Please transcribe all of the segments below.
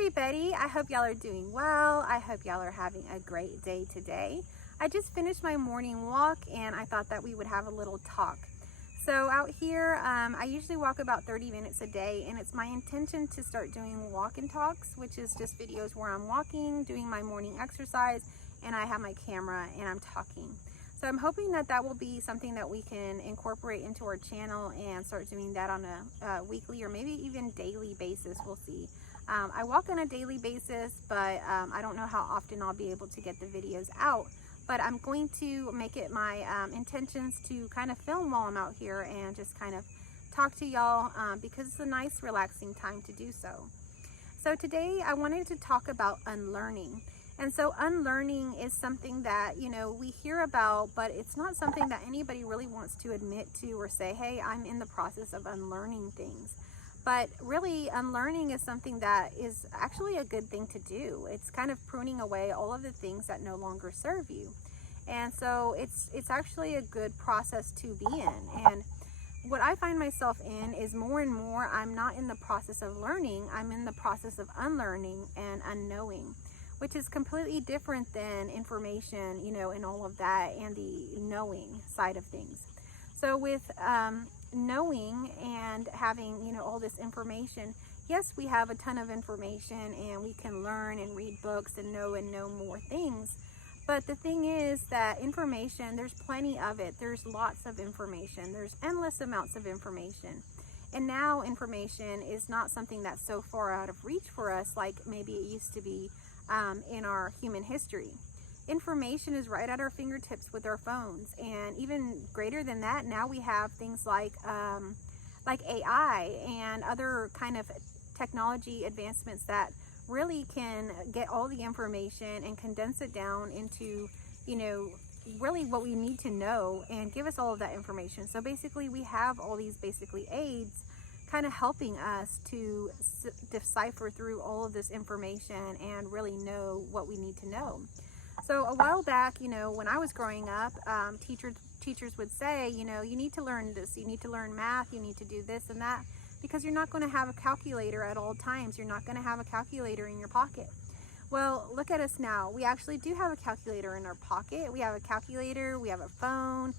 everybody, I hope y'all are doing well. I hope y'all are having a great day today. I just finished my morning walk and I thought that we would have a little talk. So out here, I usually walk about 30 minutes a day, and it's my intention to start doing walk and talks, which is just videos where I'm walking, doing my morning exercise, and I have my camera and I'm talking. So I'm hoping that that will be something that we can incorporate into our channel and start doing that on a weekly or maybe even daily basis. We'll see. I walk on a daily basis, but I don't know how often I'll be able to get the videos out. But I'm going to make it my intentions to kind of film while I'm out here and just kind of talk to y'all because it's a nice relaxing time to do so. So today I wanted to talk about unlearning. And so unlearning is something that, you know, we hear about, but it's not something that anybody really wants to admit to or say, hey, I'm in the process of unlearning things. But really, unlearning is something that is actually a good thing to do. It's kind of pruning away all of the things that no longer serve you. And so it's actually a good process to be in. And what I find myself in is more and more, I'm not in the process of learning, I'm in the process of unlearning and unknowing, which is completely different than information, you know, and all of that, and the knowing side of things. So with knowing and having, you know, all this information, yes, we have a ton of information and we can learn and read books and know more things. But the thing is that information, there's plenty of it. There's lots of information. There's endless amounts of information. And now information is not something that's so far out of reach for us like maybe it used to be in our human history. Information is right at our fingertips with our phones, and even greater than that, now we have things like AI and other kind of technology advancements that really can get all the information and condense it down into, you know, really what we need to know and give us all of that information. So basically we have all these basically aids kind of helping us to decipher through all of this information and really know what we need to know. So a while back, you know, when I was growing up, teachers would say, you know, you need to learn this, you need to learn math, you need to do this and that, because you're not going to have a calculator at all times. You're not going to have a calculator in your pocket. Well, look at us now. We actually do have a calculator in our pocket. We have a calculator, we have a phone,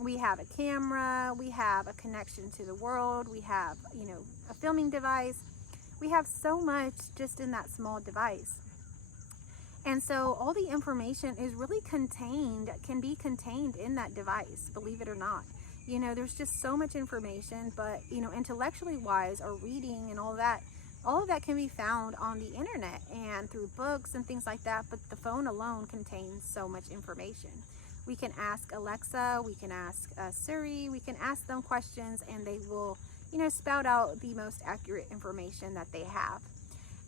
we have a camera, we have a connection to the world, we have, you know, a filming device. We have so much just in that small device. And so all the information is really can be contained in that device, believe it or not. You know, there's just so much information, but, you know, intellectually wise or reading and all of that can be found on the internet and through books and things like that. But the phone alone contains so much information. We can ask Alexa, we can ask Siri, we can ask them questions and they will, you know, spout out the most accurate information that they have.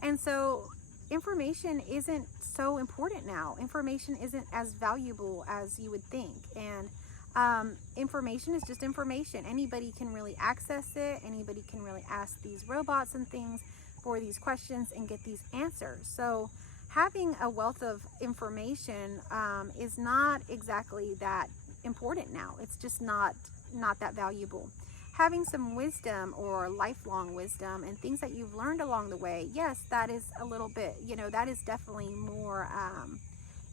And so information isn't so important now. Information isn't as valuable as you would think. And information is just information. Anybody can really access it. Anybody can really ask these robots and things for these questions and get these answers. So having a wealth of information is not exactly that important now. It's just not that valuable. Having some wisdom or lifelong wisdom and things that you've learned along the way, yes, that is a little bit, you know, that is definitely more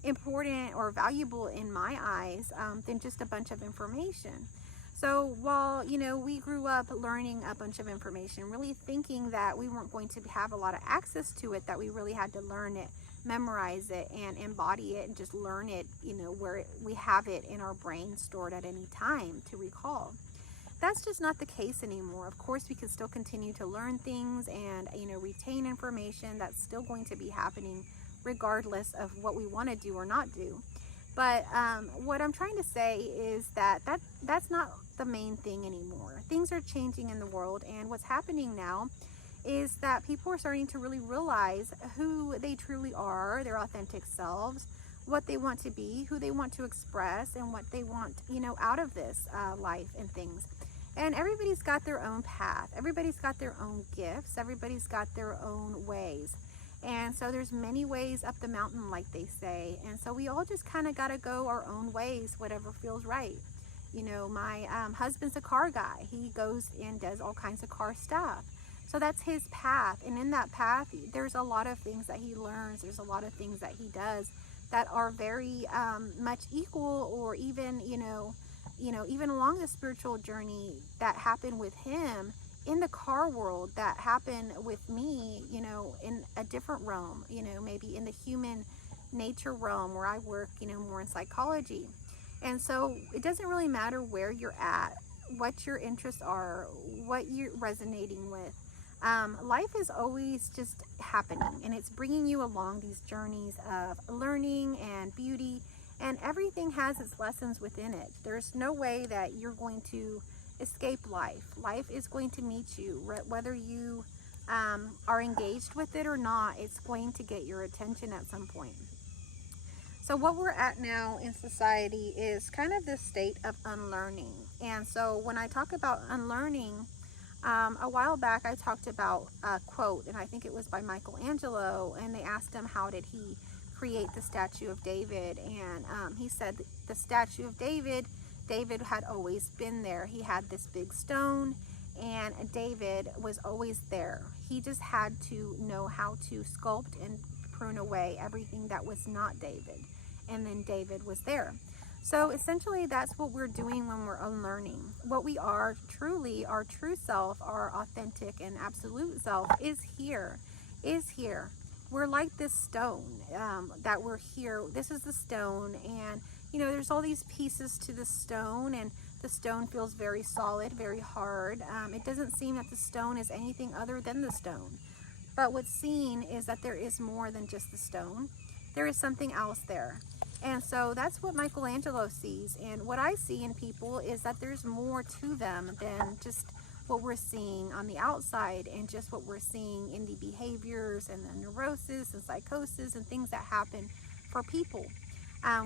important or valuable in my eyes than just a bunch of information. So while, you know, we grew up learning a bunch of information, really thinking that we weren't going to have a lot of access to it, that we really had to learn it, memorize it, and embody it, and just learn it, you know, where we have it in our brain stored at any time to recall. That's just not the case anymore. Of course, we can still continue to learn things and, you know, retain information. That's still going to be happening regardless of what we want to do or not do. But what I'm trying to say is that's not the main thing anymore. Things are changing in the world, and what's happening now is that people are starting to really realize who they truly are, their authentic selves, what they want to be, who they want to express, and what they want, you know, out of this life and things. And everybody's got their own path. Everybody's got their own gifts. Everybody's got their own ways. And so there's many ways up the mountain, like they say. And so we all just kind of got to go our own ways, whatever feels right. You know, my husband's a car guy. He goes and does all kinds of car stuff. So that's his path. And in that path, there's a lot of things that he learns. There's a lot of things that he does that are very much equal, or even, even along the spiritual journey that happened with him in the car world, that happened with me, in a different realm, maybe in the human nature realm where I work, more in psychology. And so it doesn't really matter where you're at, what your interests are, what you're resonating with. Life is always just happening, and it's bringing you along these journeys of learning and beauty, and everything has its lessons within it. There's no way that you're going to escape life. Life is going to meet you, whether you are engaged with it or not. It's going to get your attention at some point. So what we're at now in society is kind of this state of unlearning. And so when I talk about unlearning, a while back I talked about a quote, and I think it was by Michelangelo, and they asked him how did he create the statue of David, and he said the statue of David had always been there. He had this big stone, and David was always there. He just had to know how to sculpt and prune away everything that was not David, and then David was there. So essentially that's what we're doing when we're unlearning. What we are truly, our true self, our authentic and absolute self is here. We're like this stone that we're here. This is the stone, and there's all these pieces to the stone, and the stone feels very solid, very hard. It doesn't seem that the stone is anything other than the stone. But what's seen is that there is more than just the stone. There is something else there. And so that's what Michelangelo sees. And what I see in people is that there's more to them than just what we're seeing on the outside, and just what we're seeing in the behaviors and the neurosis and psychosis and things that happen for people.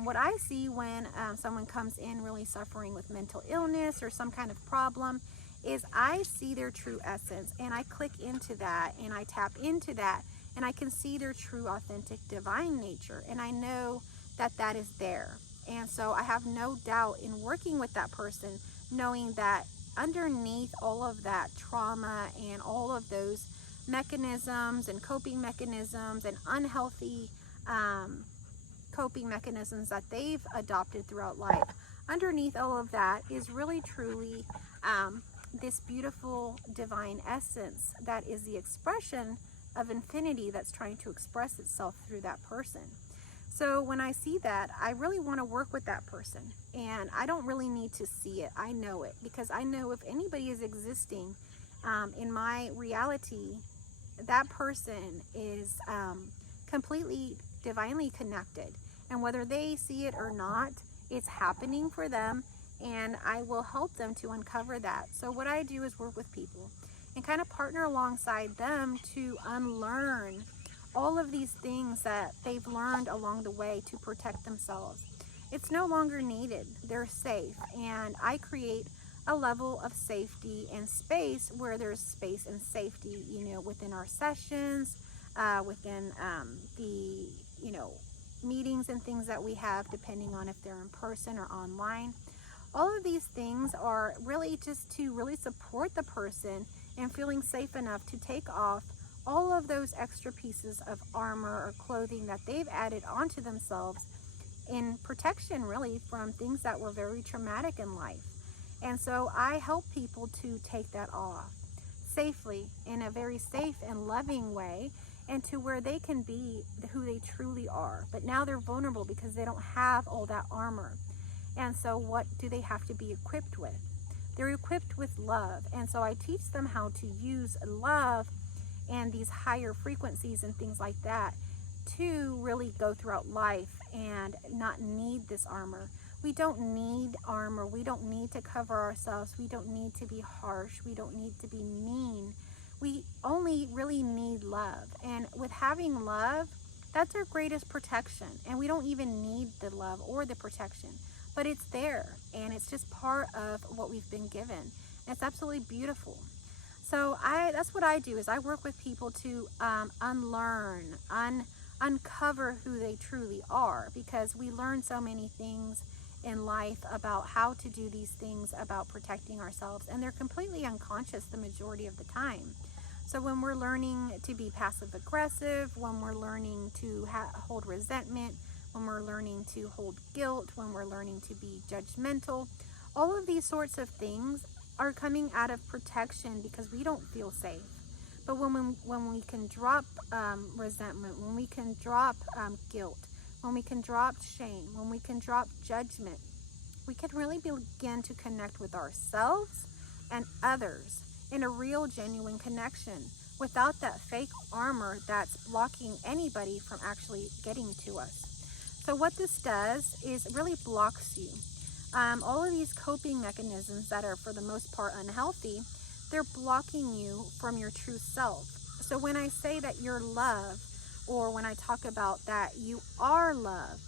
What I see when someone comes in really suffering with mental illness or some kind of problem is I see their true essence, and I click into that, and I tap into that, and I can see their true, authentic, divine nature, and I know that that is there. And so I have no doubt in working with that person, knowing that underneath all of that trauma and all of those mechanisms and coping mechanisms and unhealthy coping mechanisms that they've adopted throughout life, underneath all of that is really truly this beautiful divine essence that is the expression of infinity that's trying to express itself through that person. So when I see that, I really want to work with that person, and I don't really need to see it. I know it, because I know if anybody is existing in my reality, that person is completely divinely connected, and whether they see it or not, it's happening for them, and I will help them to uncover that. So what I do is work with people and kind of partner alongside them to unlearn all of these things that they've learned along the way to protect themselves. It's no longer needed. They're safe, and I create a level of safety and space where there's space and safety, within our sessions, within the, meetings and things that we have, depending on if they're in person or online. All of these things are really just to really support the person in feeling safe enough to take off all of those extra pieces of armor or clothing that they've added onto themselves in protection, really, from things that were very traumatic in life. And so I help people to take that off safely, in a very safe and loving way, and to where they can be who they truly are. But now they're vulnerable because they don't have all that armor. And so what do they have to be equipped with? They're equipped with love. And so I teach them how to use love and these higher frequencies and things like that to really go throughout life and not need this armor. We don't need armor. We don't need to cover ourselves. We don't need to be harsh. We don't need to be mean. We only really need love. And with having love, that's our greatest protection. And we don't even need the love or the protection, but it's there, and it's just part of what we've been given. And it's absolutely beautiful. So that's what I do, is I work with people to unlearn, uncover who they truly are, because we learn so many things in life about how to do these things, about protecting ourselves, and they're completely unconscious the majority of the time. So when we're learning to be passive aggressive, when we're learning to hold resentment, when we're learning to hold guilt, when we're learning to be judgmental, all of these sorts of things are coming out of protection because we don't feel safe. But when we can drop resentment, when we can drop guilt, when we can drop shame, when we can drop judgment, we can really begin to connect with ourselves and others in a real, genuine connection without that fake armor that's blocking anybody from actually getting to us. So what this does is it really blocks you. All of these coping mechanisms that are for the most part unhealthy, they're blocking you from your true self. So when I say that you're love, or when I talk about that you are love,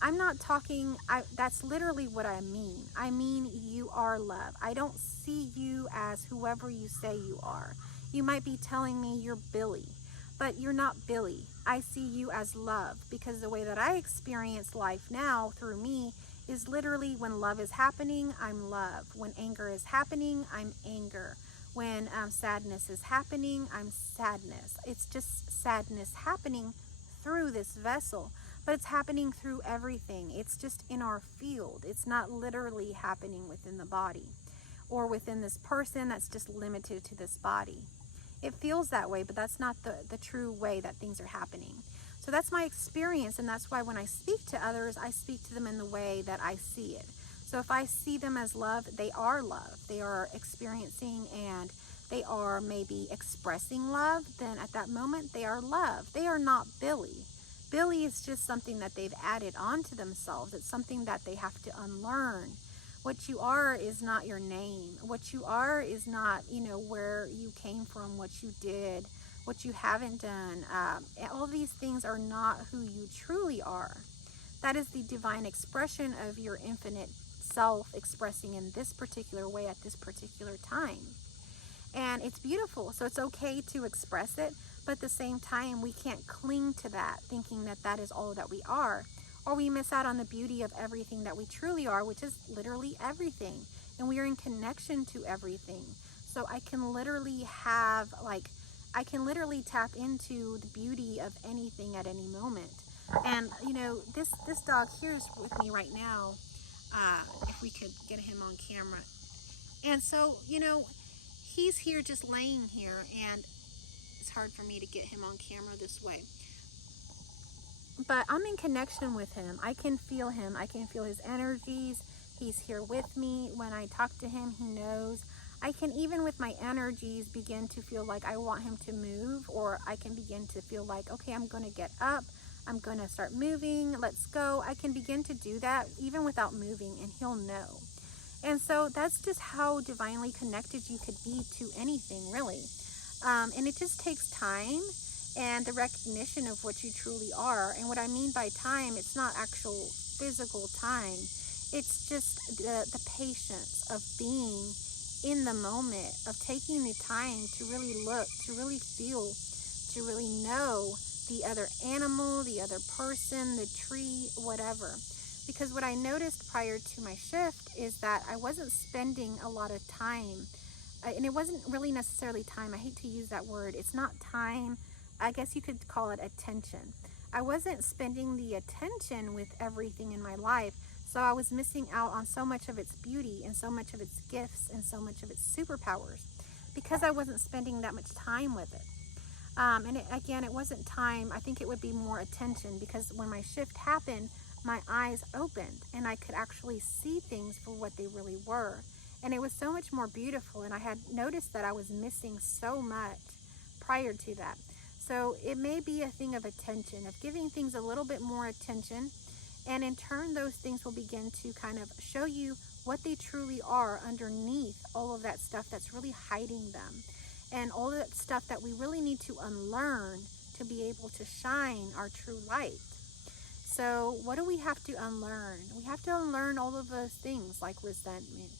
I'm not talking, that's literally what I mean. I mean, you are love. I don't see you as whoever you say you are. You might be telling me you're Billy, but you're not Billy. I see you as love, because the way that I experience life now through me is literally when love is happening, I'm love. When anger is happening, I'm anger. When sadness is happening, I'm sadness. It's just sadness happening through this vessel, but it's happening through everything. It's just in our field. It's not literally happening within the body or within this person that's just limited to this body. It feels that way, but that's not the true way that things are happening. So that's my experience, and that's why when I speak to others, I speak to them in the way that I see it. So if I see them as love, they are love. They are experiencing and they are maybe expressing love, then at that moment they are love. They are not Billy. Billy is just something that they've added onto themselves. It's something that they have to unlearn. What you are is not your name. What you are is not, where you came from, what you did, what you haven't done. All these things are not who you truly are. That is the divine expression of your infinite self expressing in this particular way at this particular time. And it's beautiful. So it's okay to express it, but at the same time, we can't cling to that thinking that that is all that we are, or we miss out on the beauty of everything that we truly are, which is literally everything. And we are in connection to everything. So I can literally tap into the beauty of anything at any moment. And this dog here is with me right now. If we could get him on camera. And so, he's here just laying here, and it's hard for me to get him on camera this way. But I'm in connection with him. I can feel him. I can feel his energies. He's here with me. When I talk to him, he knows. I can, even with my energies, begin to feel like I want him to move, or I can begin to feel like, okay, I'm going to get up. I'm going to start moving. Let's go. I can begin to do that even without moving, and he'll know. And so that's just how divinely connected you could be to anything, really. And it just takes time and the recognition of what you truly are. And what I mean by time, it's not actual physical time. It's just the patience of being in the moment, of taking the time to really look, to really feel, to really know the other animal, the other person, the tree, whatever. Because what I noticed prior to my shift is that I wasn't spending a lot of time, and it wasn't really necessarily time. I hate to use that word. It's not time. I guess you could call it attention. I wasn't spending the attention with everything in my life, so I was missing out on so much of its beauty and so much of its gifts and so much of its superpowers because I wasn't spending that much time with it. Again, it wasn't time. I think it would be more attention, because when my shift happened, my eyes opened and I could actually see things for what they really were. And it was so much more beautiful, and I had noticed that I was missing so much prior to that. So it may be a thing of attention, of giving things a little bit more attention, and in turn those things will begin to kind of show you what they truly are underneath all of that stuff that's really hiding them, and all that stuff that we really need to unlearn to be able to shine our true light. So what do we have to unlearn? We have to unlearn all of those things, like resentment,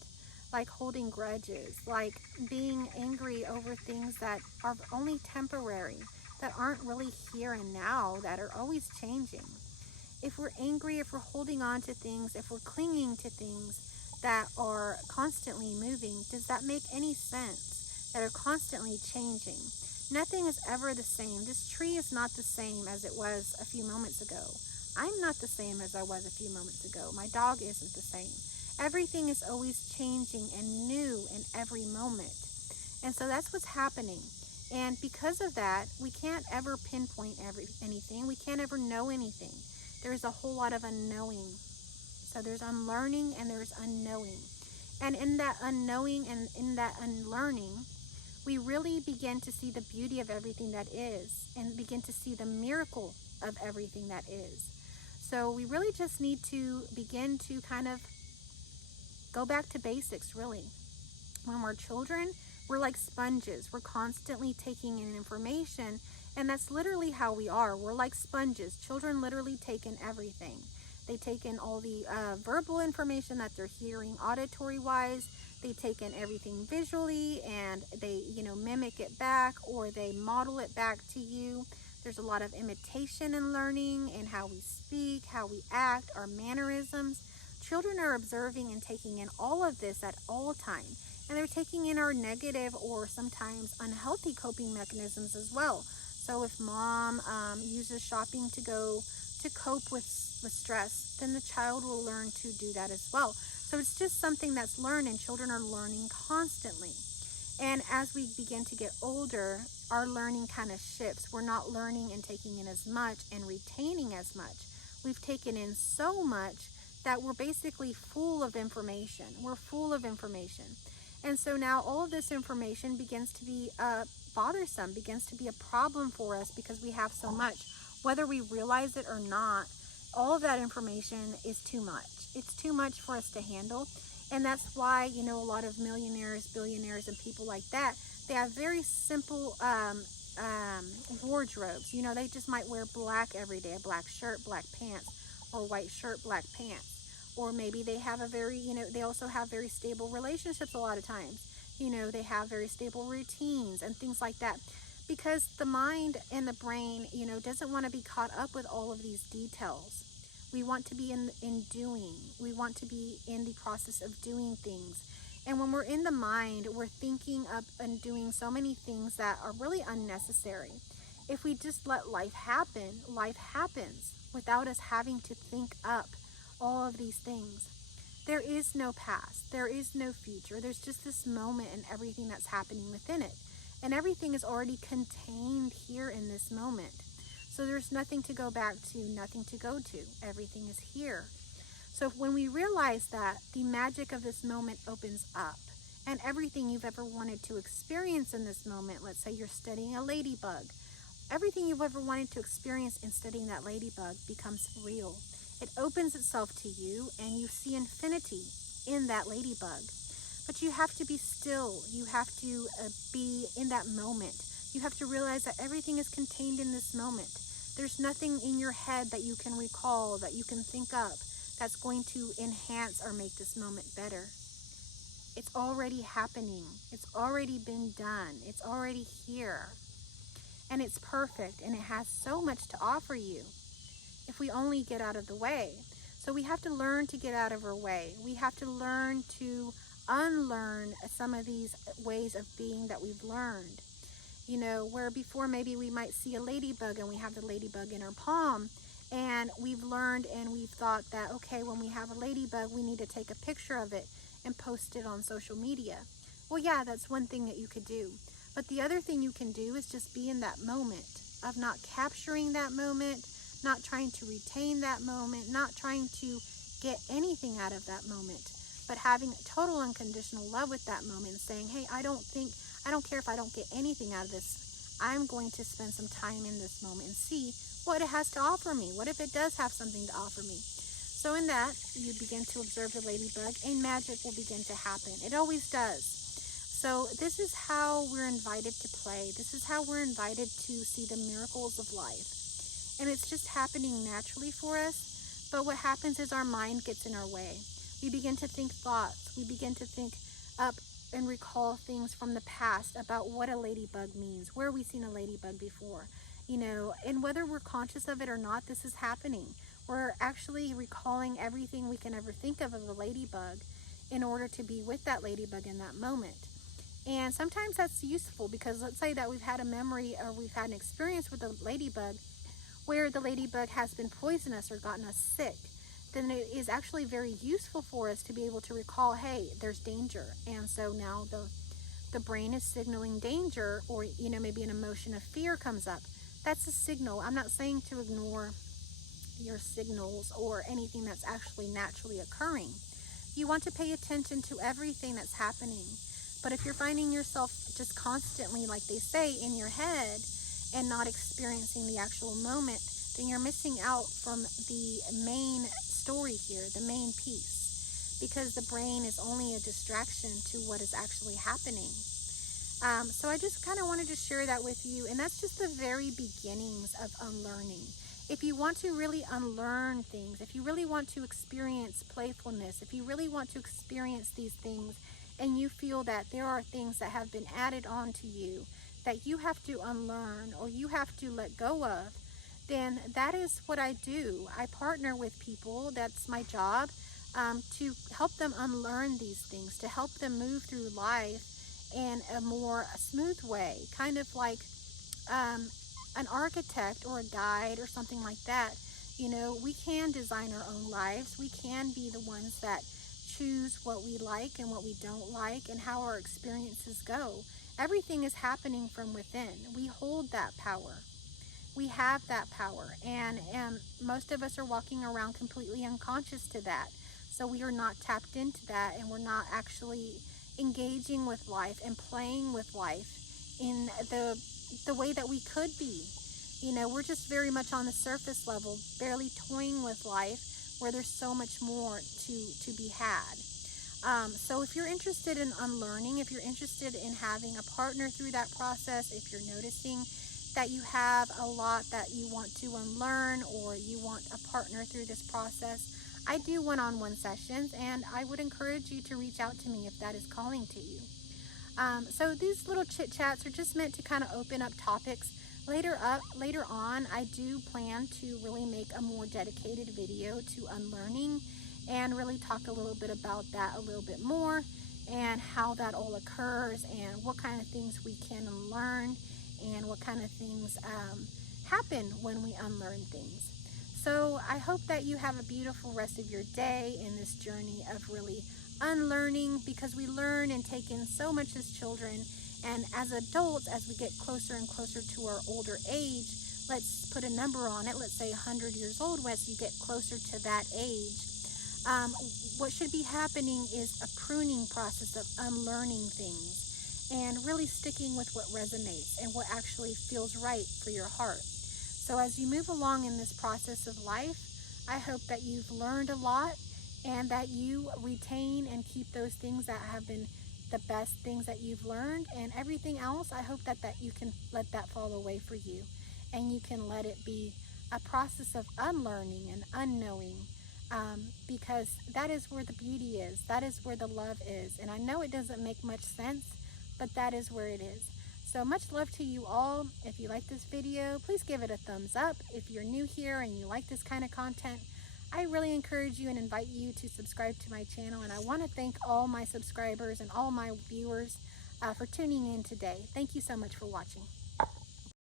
like holding grudges, like being angry over things that are only temporary, that aren't really here and now, that are always changing. If we're angry, if we're holding on to things, if we're clinging to things that are constantly moving, does that make any sense? That are constantly changing. Nothing is ever the same. This tree is not the same as it was a few moments ago. I'm not the same as I was a few moments ago. My dog isn't the same. Everything is always changing and new in every moment. And so that's what's happening. And because of that, we can't ever pinpoint anything. We can't ever know anything. There's a whole lot of unknowing. So there's unlearning and there's unknowing. And in that unknowing and in that unlearning, we really begin to see the beauty of everything that is and begin to see the miracle of everything that is. So we really just need to begin to kind of go back to basics, really. When we're children, we're like sponges. We're constantly taking in information, and that's literally how we are. We're like sponges. Children literally take in everything. They take in all the verbal information that they're hearing auditory-wise. They take in everything visually, and they, mimic it back, or they model it back to you. There's a lot of imitation in learning, in how we speak, how we act, our mannerisms. Children are observing and taking in all of this at all times. And they're taking in our negative or sometimes unhealthy coping mechanisms as well. So if mom uses shopping to cope with stress, then the child will learn to do that as well. So it's just something that's learned, and children are learning constantly. And as we begin to get older, our learning kind of shifts. We're not learning and taking in as much and retaining as much. We've taken in so much that we're basically full of information. We're full of information. And so now all of this information begins to be bothersome, begins to be a problem for us because we have so much. Whether we realize it or not, all of that information is too much. It's too much for us to handle. And that's why, a lot of millionaires, billionaires, and people like that, they have very simple wardrobes. They just might wear black every day, a black shirt, black pants, or white shirt, black pants. Or maybe they have they also have very stable relationships a lot of times. They have very stable routines and things like that. Because the mind and the brain, doesn't want to be caught up with all of these details. We want to be in doing. We want to be in the process of doing things. And when we're in the mind, we're thinking up and doing so many things that are really unnecessary. If we just let life happen, life happens without us having to think up all of these things. There is no past. There is no future. There's just this moment and everything that's happening within it. And everything is already contained here in this moment. So there's nothing to go back to, nothing to go to. Everything is here. So when we realize that, the magic of this moment opens up. And everything you've ever wanted to experience in this moment, let's say you're studying a ladybug, everything you've ever wanted to experience in studying that ladybug becomes real. It opens itself to you, and you see infinity in that ladybug. But you have to be still. You have to be in that moment. You have to realize that everything is contained in this moment. There's nothing in your head that you can recall, that you can think up, that's going to enhance or make this moment better. It's already happening. It's already been done. It's already here. And it's perfect, and it has so much to offer you if we only get out of the way. So we have to learn to get out of our way. We have to learn to unlearn some of these ways of being that we've learned. Where before maybe we might see a ladybug and we have the ladybug in our palm, and we've learned and we've thought that, okay, when we have a ladybug, we need to take a picture of it and post it on social media. Well, yeah, that's one thing that you could do. But the other thing you can do is just be in that moment of not capturing that moment, not trying to retain that moment, not trying to get anything out of that moment, but having total unconditional love with that moment and saying, hey, I don't care if I don't get anything out of this. I'm going to spend some time in this moment and see what it has to offer me. What if it does have something to offer me? So in that, you begin to observe the ladybug, and magic will begin to happen. It always does. So this is how we're invited to play. This is how we're invited to see the miracles of life. And it's just happening naturally for us. But what happens is our mind gets in our way. We begin to think thoughts. We begin to think up and recall things from the past about what a ladybug means, where we've seen a ladybug before, and whether we're conscious of it or not, this is happening. We're actually recalling everything we can ever think of a ladybug in order to be with that ladybug in that moment. And sometimes that's useful because let's say that we've had a memory or we've had an experience with a ladybug where the ladybug has been poisonous or gotten us sick, then it is actually very useful for us to be able to recall, hey, there's danger. And so now the brain is signaling danger, or maybe an emotion of fear comes up. That's a signal. I'm not saying to ignore your signals or anything that's actually naturally occurring. You want to pay attention to everything that's happening. But if you're finding yourself just constantly, like they say, in your head and not experiencing the actual moment, then you're missing out from the main story here, the main piece, because the brain is only a distraction to what is actually happening. So I just kind of wanted to share that with you, and that's just the very beginnings of unlearning. If you want to really unlearn things, if you really want to experience playfulness, if you really want to experience these things, and you feel that there are things that have been added on to you that you have to unlearn or you have to let go of, then that is what I do. I partner with people, that's my job, to help them unlearn these things, to help them move through life in a more smooth way, kind of like an architect or a guide or something like that. We can design our own lives. We can be the ones that choose what we like and what we don't like and how our experiences go. Everything is happening from within. We hold that power. We have that power, and most of us are walking around completely unconscious to that. So we are not tapped into that, and we're not actually engaging with life and playing with life in the way that we could be. We're just very much on the surface level, barely toying with life, where there's so much more to be had. So if you're interested in unlearning, if you're interested in having a partner through that process, if you're noticing that you have a lot that you want to unlearn, or you want a partner through this process, I do one-on-one sessions, and I would encourage you to reach out to me if that is calling to you. So these little chit chats are just meant to kind of open up topics. Later on, I do plan to really make a more dedicated video to unlearning and really talk a little bit about that a little bit more, and how that all occurs, and what kind of things we can unlearn, and what kind of things happen when we unlearn things. So I hope that you have a beautiful rest of your day in this journey of really unlearning, because we learn and take in so much as children, and as adults, as we get closer and closer to our older age, let's put a number on it, let's say 100 years old, as you get closer to that age, what should be happening is a pruning process of unlearning things and really sticking with what resonates and what actually feels right for your heart. So as you move along in this process of life, I hope that you've learned a lot, and that you retain and keep those things that have been the best things that you've learned, and everything else, I hope that you can let that fall away for you, and you can let it be a process of unlearning and unknowing, because that is where the beauty is, that is where the love is. And I know it doesn't make much sense, but that is where it is. So much love to you all. If you like this video, please give it a thumbs up. If you're new here and you like this kind of content, I really encourage you and invite you to subscribe to my channel. And I want to thank all my subscribers and all my viewers for tuning in today. Thank you so much for watching.